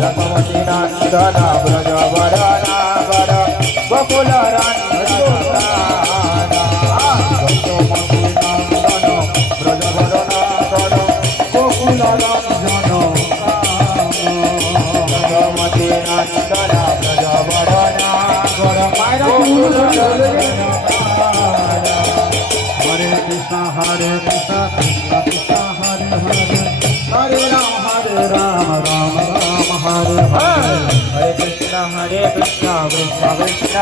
रमवतीनान्दना व्रजवरना वर बकुलरान्धोदाना भक्तमतीनान्दन व्रजवरनान्दन बकुलरान्धनो रमवतीनान्दना व्रजवरना वर बकुलरान्धना हरे कृष्ण हरे कृष्ण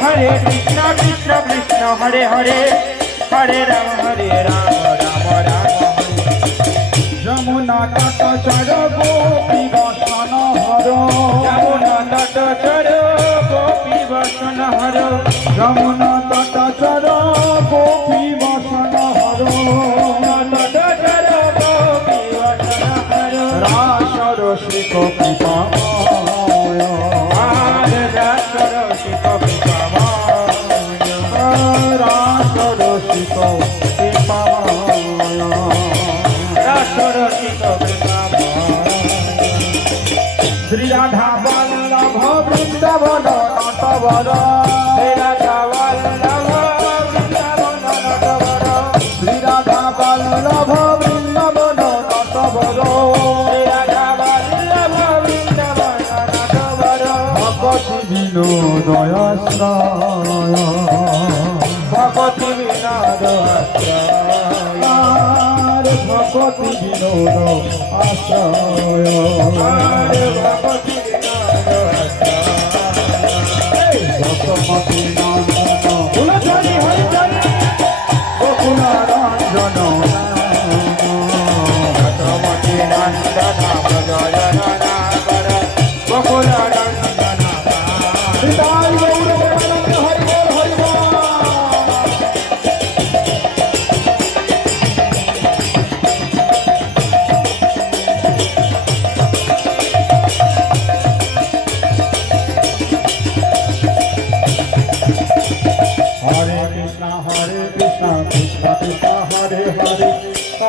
হরে কৃষ্ণ কৃষ্ণ কৃষ্ণ হরে হরে হরে রাম হরে রাম রাম রাম যমুনা তট চর গোপী বসন হর যমুনা তট চর গোপী বসন হর যমুনা তট ভগবতী বিনোদ আশ্রয় ভগবতী বিনোদ আশ্রয়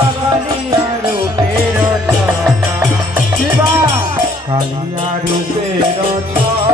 কালিয়া রূপে রচনা শিবা কালিয়া রচনা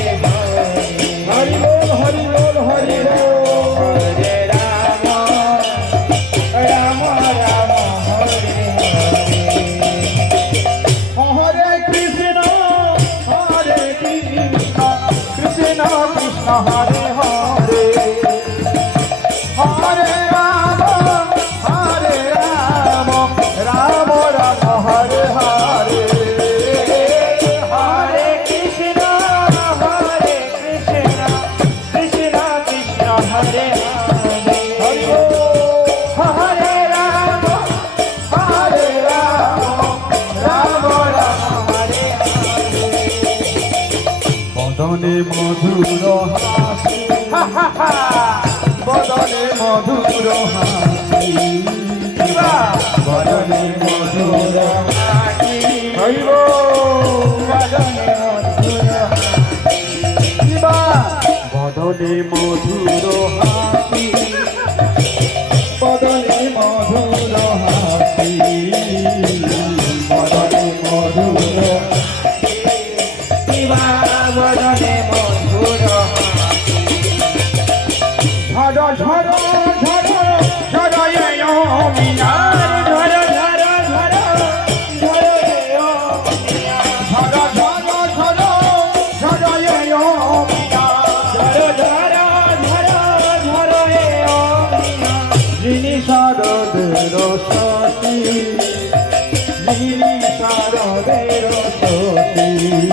মধুর হাসি হা হা হা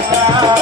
not you.